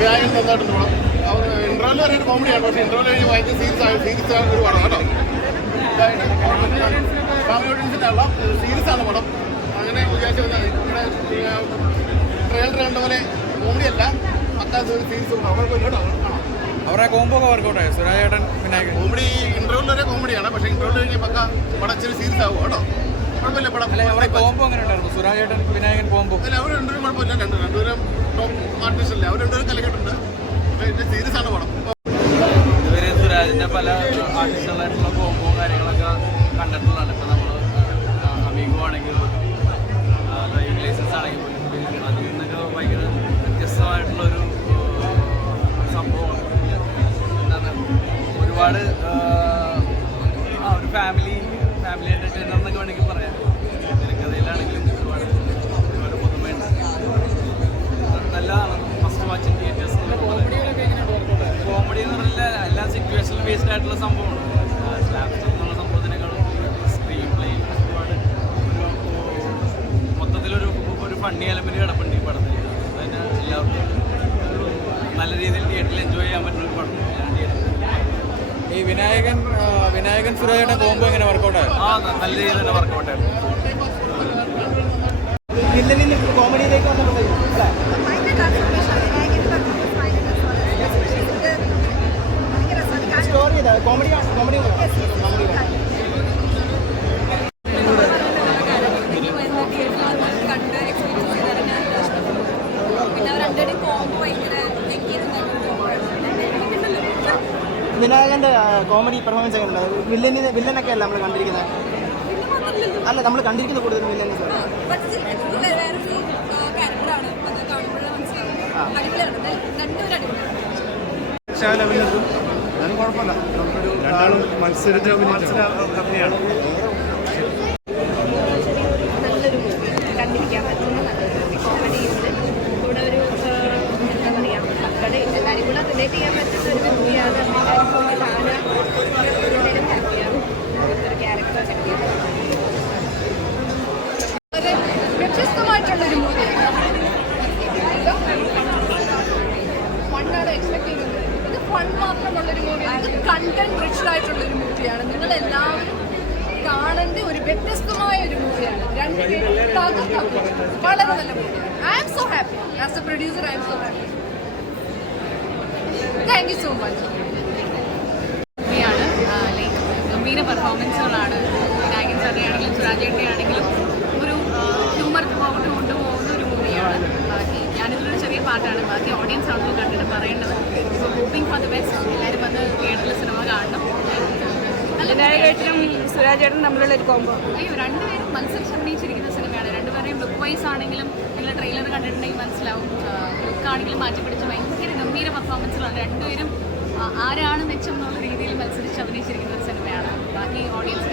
വ്യായാമം നന്നായിട്ടുണ്ട് പടം. അവർ ഇൻട്രോയിൽ വരെ ഒരു കോമഡിയാണ്, പക്ഷേ ഇൻട്രോയിൽ കഴിഞ്ഞ് ഭയങ്കര സീരിയസ് ഒരു പടം കേട്ടോ. ഫാമിലി ഓഡിയൻസിൻ്റെ അല്ല, സീരിയസ് ആണ് പടം. അങ്ങനെ വിചാരിച്ചു വന്നാൽ ഇവിടെ ട്രെയിലർ കണ്ട പോലെ കോമഡിയല്ല, അക്കാലത്ത് ഒരു സീരിയസ് കേട്ടോ. അവരുടെ കോംബോ ഒക്കെ വർക്കൗട്ടായി. സുരാജേട്ടൻ വിനായകൻ കോമഡി ഇൻട്രോയിൽ വരെ കോമഡിയാണ്, പക്ഷേ ഇൻട്രോയിൽ കഴിഞ്ഞ് പക്ക പടം ഇച്ചിരി സീരിയസ് ആവും കേട്ടോ. കുഴപ്പമില്ല പടം. അവരുടെ കോംബോ അങ്ങനെ ഉണ്ടായിരുന്നു, സുരാജേട്ടൻ വിനായകൻ കോംബോ. അല്ല, അവർ രണ്ടുപേരും കുഴപ്പമില്ല, രണ്ടുപേരും ടോപ്പ് ആർട്ടിസ്റ്റ് അല്ലേ, അവർ രണ്ടുപേരും കലക്കിയിട്ടുണ്ട്. സീരിയസ് ആണ് പടം. ഇതുവരെ സുരാജിന്റെ പല ആർട്ടിസ്റ്റുകളായിട്ടുള്ള കോംബോ കാര്യങ്ങളൊക്കെ കണ്ടിട്ടുള്ളതാണ്. ഇപ്പം നമ്മൾ അമീഗോ ആണെങ്കിൽ ഡ്രൈവിംഗ് ലൈസൻസ് ആണെങ്കിൽ പോലും അതിൽ നിന്നൊക്കെ ഭയങ്കര വ്യത്യസ്തമായിട്ടുള്ളൊരു സംഭവമാണ്. എന്താണ് ഒരുപാട് ഒരു ഫാമിലി എൻ്റർടൈനർ എന്നൊക്കെ വേണമെങ്കിൽ പറയാം. തിരക്കഥയിലാണെങ്കിലും ഒരുപാട് പുതുമയുണ്ട്. നല്ലതാണ്. First watching theatres. കോമഡി എന്ന് പറഞ്ഞാൽ എല്ലാ സിറ്റുവേഷനിൽ ബേസ്ഡ് ആയിട്ടുള്ള സംഭവമാണ്. സ്ലാപ്സ് എന്നുള്ള സംഭവത്തിനേക്കാളും സ്ക്രീൻ പ്ലേ ഒരുപാട് മൊത്തത്തിലൊരു ഫണ്ണി എലമെൻറ്റ് കിടപ്പുണ്ട് ഈ പടത്തിൽ. അതിന് എല്ലാവർക്കും നല്ല രീതിയിൽ തിയേറ്ററിൽ എൻജോയ് ചെയ്യാൻ പറ്റുന്ന ഒരു പടം. ഈ വിനായകൻ സുരാജയുടെ കോംബോ എങ്ങനെ വർക്കൗട്ടായി? നല്ല രീതിയിൽ തന്നെ വർക്കൗട്ടായിരുന്നു. കോമഡിയിലേക്ക് വന്നപ്പോൾ സ്റ്റോറി കോമഡി വിനായകന്റെ കോമഡി പെർഫോമൻസ് എങ്ങനെ ഉണ്ട്? വില്ലനൊക്കെ അല്ല നമ്മൾ കണ്ടിരിക്കുന്നത്. അല്ല, നമ്മൾ കണ്ടിരിക്കുന്നത് കൂടുതൽ വില്ലൻസ്. അത് കുഴപ്പമില്ല, രണ്ടാളും മത്സരത്തിന് അഭിനയാണ്. നല്ലൊരു മൂവി, കണ്ടിരിക്കാൻ പറ്റുന്ന നല്ലൊരു മൂവി. കോമഡി ഉണ്ട്, കൂടെ ഒരു എന്താ പറയുക, മക്കളെ എല്ലാവരും കൂടെ റിലേറ്റ് ചെയ്യാൻ പറ്റുന്ന ഒരു മൂവിയാണ്. എല്ലാവരും പോയി കാണാൻ എല്ലാവരും ഹാപ്പിയാണ്. ഒരു ക്യാരക്ടർ കിട്ടിയത് ഒരു വ്യത്യസ്തമായിട്ടുള്ളൊരു മൂവിയാണ്. ഫണ്ണാണ് എക്സ്പെക്ട് ചെയ്യുന്നത്. ഇത് ഫൺ മാത്രമുള്ളൊരു മൂവിയാണ്. ഇത് കണ്ടന്റ് റിച്ച്ഡ് ആയിട്ടുള്ളൊരു മൂവിയാണ്. നിങ്ങളെല്ലാവരും കാണേണ്ട ഒരു വ്യത്യസ്തമായ ഒരു മൂവിയാണ്. രണ്ടുപേരും വളരെ നല്ല മൂവിയാണ്. I am so happy as a producer. I am so happy. Thank you so much. മൂവിയാണ്. ലൈക്ക് ഗംഭീര പെർഫോമൻസുകളാണ്. വിനായകൻ സാറിനെയാണെങ്കിലും സുരാജേട്ടനെയാണെങ്കിലും ഒരു ഹ്യൂമർ കൊണ്ടുപോകുന്ന ഒരു മൂവിയാണ്. ബാക്കി ഞാനിതിലൊരു ചെറിയ പാട്ടാണ്, ബാക്കി ഓഡിയൻസ് ആണല്ലോ കണ്ടിട്ട് പറയേണ്ടത്. So hoping for the best. എല്ലാവരും വന്ന് തിയേറ്ററിൽ സിനിമ കാണണം. വിനായകേട്ടനും സുരാജേട്ടനും തമ്മിലുള്ള ഒരു കോംബോ. അയ്യോ, രണ്ടുപേരും മത്സരിച്ച് അഭിനയിച്ചിരിക്കുന്ന സിനിമയാണ്. രണ്ടുപേരെയും ലുക്ക് വൈസ് ആണെങ്കിലും നിങ്ങൾ ട്രെയിലർ കണ്ടിട്ടുണ്ടെങ്കിൽ മനസ്സിലാവും. ലുക്കാണെങ്കിലും മാറ്റിപ്പിടിച്ച് ഭയങ്കര ഗംഭീര പെർഫോമൻസുകളാണ്. രണ്ടുപേരും ആരാണ് മെച്ചം എന്നുള്ള രീതിയിൽ മത്സരിച്ച് അഭിനയിച്ചിരിക്കുന്ന ഒരു സിനിമയാണ്. ബാക്കി ഓഡിയൻസ്